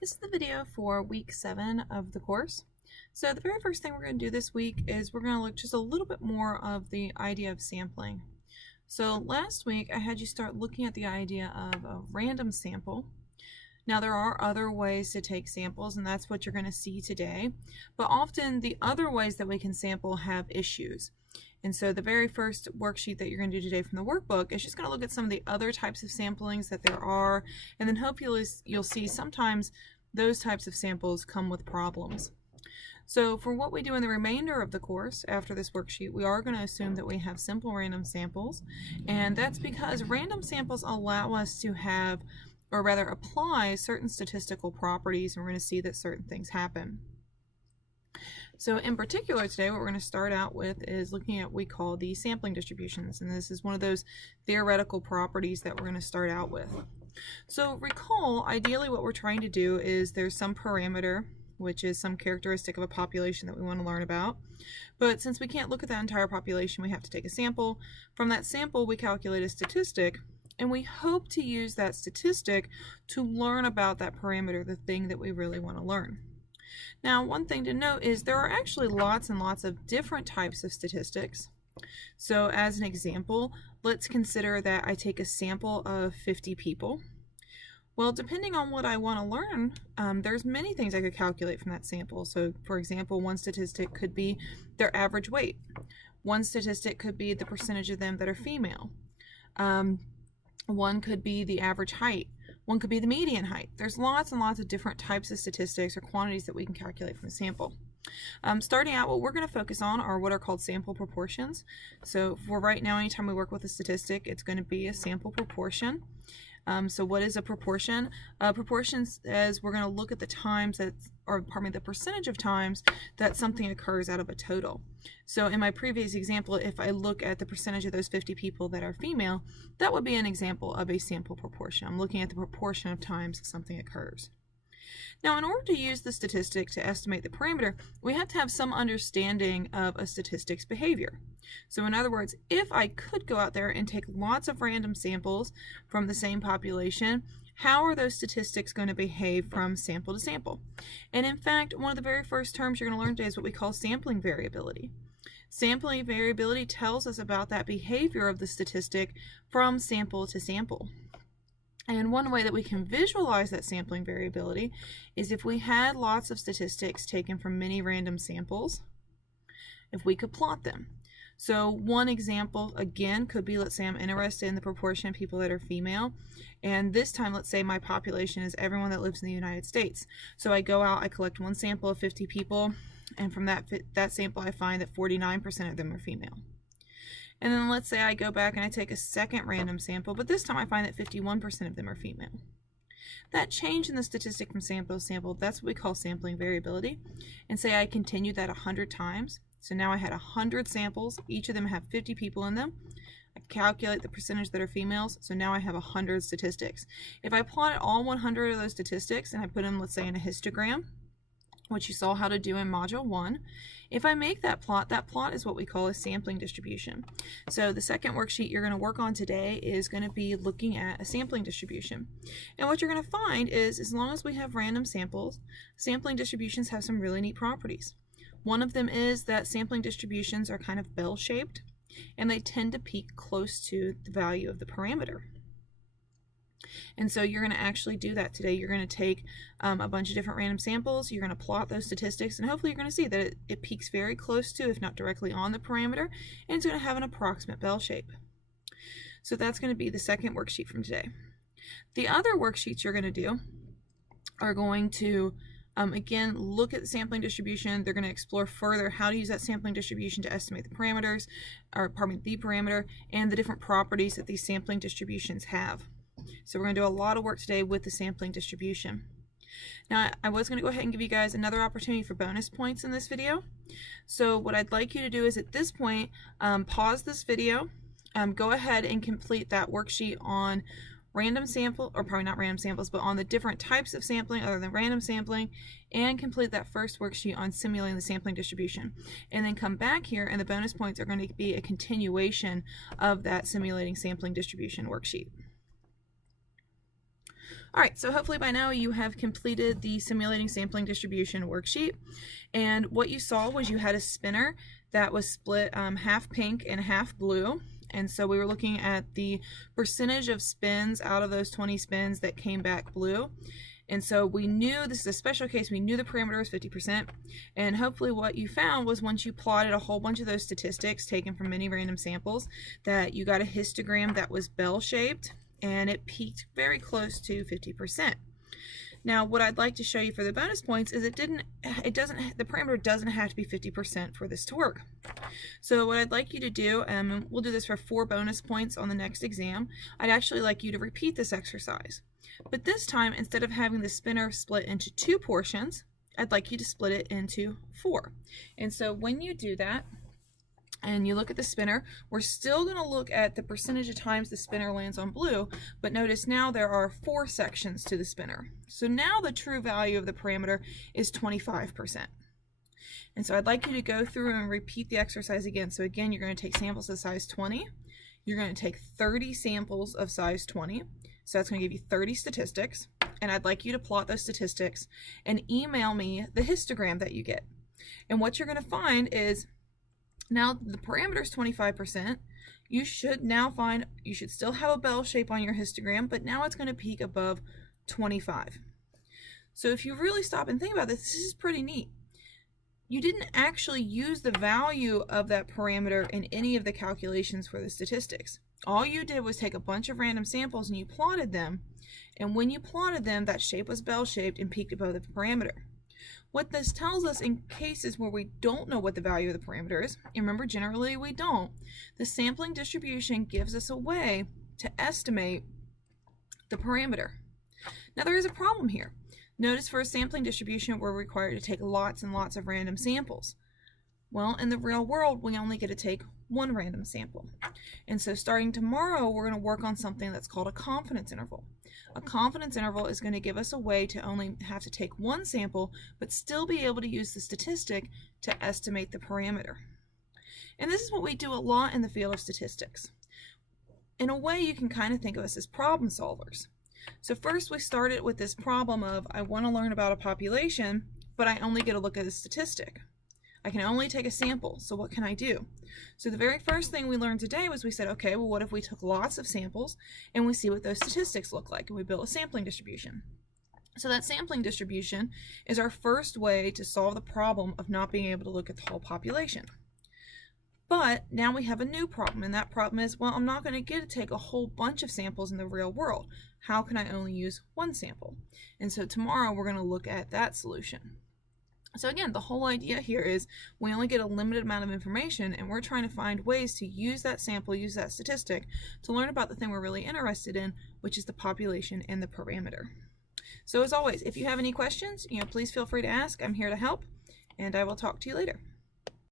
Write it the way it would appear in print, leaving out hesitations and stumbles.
This is the video for week 7 of the course. So the very first thing we're going to do this week is we're going to look just a little bit more of the idea of sampling. So last week I had you start looking at the idea of a random sample. Now there are other ways to take samples, and that's what you're going to see today, but often the other ways that we can sample have issues. And so the very first worksheet that you're going to do today from the workbook is just going to look at some of the other types of samplings that there are, and then hopefully you'll see sometimes those types of samples come with problems. So for what we do in the remainder of the course after this worksheet, we are going to assume that we have simple random samples, and that's because random samples allow us to have, or rather apply, certain statistical properties, and we're going to see that certain things happen. So in particular today, what we're going to start out with is looking at what we call the sampling distributions, and this is one of those theoretical properties that we're going to start out with. So recall, ideally what we're trying to do is there's some parameter, which is some characteristic of a population that we want to learn about, but since we can't look at that entire population, we have to take a sample. From that sample, we calculate a statistic, and we hope to use that statistic to learn about that parameter, the thing that we really want to learn. Now, one thing to note is there are actually lots and lots of different types of statistics. So as an example, let's consider that I take a sample of 50 people. Well, depending on what I want to learn, there's many things I could calculate from that sample. So for example, one statistic could be their average weight. One statistic could be the percentage of them that are female. One could be the average height. One could be the median height. There's lots and lots of different types of statistics or quantities that we can calculate from a sample. Starting out, what we're going to focus on are what are called sample proportions. So for right now, anytime we work with a statistic, it's going to be a sample proportion. So what is a proportion? Proportion says we're going to look at the times that, or pardon me, the percentage of times that something occurs out of a total. So in my previous example, if I look at the percentage of those 50 people that are female, that would be an example of a sample proportion. I'm looking at the proportion of times something occurs. Now, in order to use the statistic to estimate the parameter, we have to have some understanding of a statistic's behavior. So in other words, if I could go out there and take lots of random samples from the same population, how are those statistics going to behave from sample to sample? And in fact, one of the very first terms you're going to learn today is what we call sampling variability. Sampling variability tells us about that behavior of the statistic from sample to sample. And one way that we can visualize that sampling variability is if we had lots of statistics taken from many random samples, if we could plot them. So one example, again, could be, let's say I'm interested in the proportion of people that are female, and this time, let's say my population is everyone that lives in the United States. So I go out, I collect one sample of 50 people, and from that sample I find that 49% of them are female. And then let's say I go back and I take a second random sample, but this time I find that 51% of them are female. That change in the statistic from sample to sample, that's what we call sampling variability. And say I continue that 100 times. So now I had 100 samples, each of them have 50 people in them. I calculate the percentage that are females, so now I have 100 statistics. If I plotted all 100 of those statistics and I put them, let's say, in a histogram, which you saw how to do in Module 1, if I make that plot is what we call a sampling distribution. So the second worksheet you're going to work on today is going to be looking at a sampling distribution. And what you're going to find is, as long as we have random samples, sampling distributions have some really neat properties. One of them is that sampling distributions are kind of bell-shaped, and they tend to peak close to the value of the parameter. And so you're going to actually do that today. You're going to take a bunch of different random samples, you're going to plot those statistics, and hopefully you're going to see that it peaks very close to, if not directly on, the parameter, and it's going to have an approximate bell shape. So that's going to be the second worksheet from today. The other worksheets you're going to do are going to again, look at the sampling distribution. They're going to explore further how to use that sampling distribution to estimate the parameters, or pardon me, the parameter, and the different properties that these sampling distributions have. So we're going to do a lot of work today with the sampling distribution. Now, I was going to go ahead and give you guys another opportunity for bonus points in this video. So what I'd like you to do is at this point, pause this video, go ahead and complete that worksheet on random sample, or probably not random samples, but on the different types of sampling other than random sampling, and complete that first worksheet on simulating the sampling distribution. And then come back here, and the bonus points are going to be a continuation of that simulating sampling distribution worksheet. All right, so hopefully by now you have completed the simulating sampling distribution worksheet. And what you saw was you had a spinner that was split half pink and half blue. And so we were looking at the percentage of spins out of those 20 spins that came back blue. And so we knew, this is a special case, we knew the parameter was 50%. And hopefully what you found was once you plotted a whole bunch of those statistics taken from many random samples, that you got a histogram that was bell-shaped and it peaked very close to 50%. Now, what I'd like to show you for the bonus points is the parameter doesn't have to be 50% for this to work. So what I'd like you to do, and we'll do this for 4 bonus points on the next exam, I'd actually like you to repeat this exercise. But this time, instead of having the spinner split into 2 portions, I'd like you to split it into 4. And so when you do that, and you look at the spinner, we're still going to look at the percentage of times the spinner lands on blue, but notice now there are 4 sections to the spinner. So now the true value of the parameter is 25%. And so I'd like you to go through and repeat the exercise again. So again, you're going to take samples of size 20. You're going to take 30 samples of size 20. So that's going to give you 30 statistics. And I'd like you to plot those statistics and email me the histogram that you get. And what you're going to find is, now the parameter is 25%. You should still have a bell shape on your histogram, but now it's going to peak above 25. So if you really stop and think about this is pretty neat. You didn't actually use the value of that parameter in any of the calculations for the statistics. All you did was take a bunch of random samples and you plotted them, and when you plotted them, that shape was bell-shaped and peaked above the parameter. What this tells us in cases where we don't know what the value of the parameter is, and remember generally we don't, the sampling distribution gives us a way to estimate the parameter. Now there is a problem here. Notice for a sampling distribution we're required to take lots and lots of random samples. Well, in the real world we only get to take 1 random sample. And so starting tomorrow we're going to work on something that's called a confidence interval. A confidence interval is going to give us a way to only have to take 1 sample, but still be able to use the statistic to estimate the parameter. And this is what we do a lot in the field of statistics. In a way, you can kind of think of us as problem solvers. So first we started with this problem of, I want to learn about a population, but I only get to look at a statistic. I can only take a sample, so what can I do? So the very first thing we learned today was we said, okay, well what if we took lots of samples and we see what those statistics look like, and we built a sampling distribution. So that sampling distribution is our first way to solve the problem of not being able to look at the whole population. But now we have a new problem, and that problem is, well, I'm not going to get to take a whole bunch of samples in the real world. How can I only use 1 sample? And so tomorrow we're going to look at that solution. So again, the whole idea here is we only get a limited amount of information, and we're trying to find ways to use that sample, use that statistic, to learn about the thing we're really interested in, which is the population and the parameter. So as always, if you have any questions, please feel free to ask. I'm here to help, and I will talk to you later.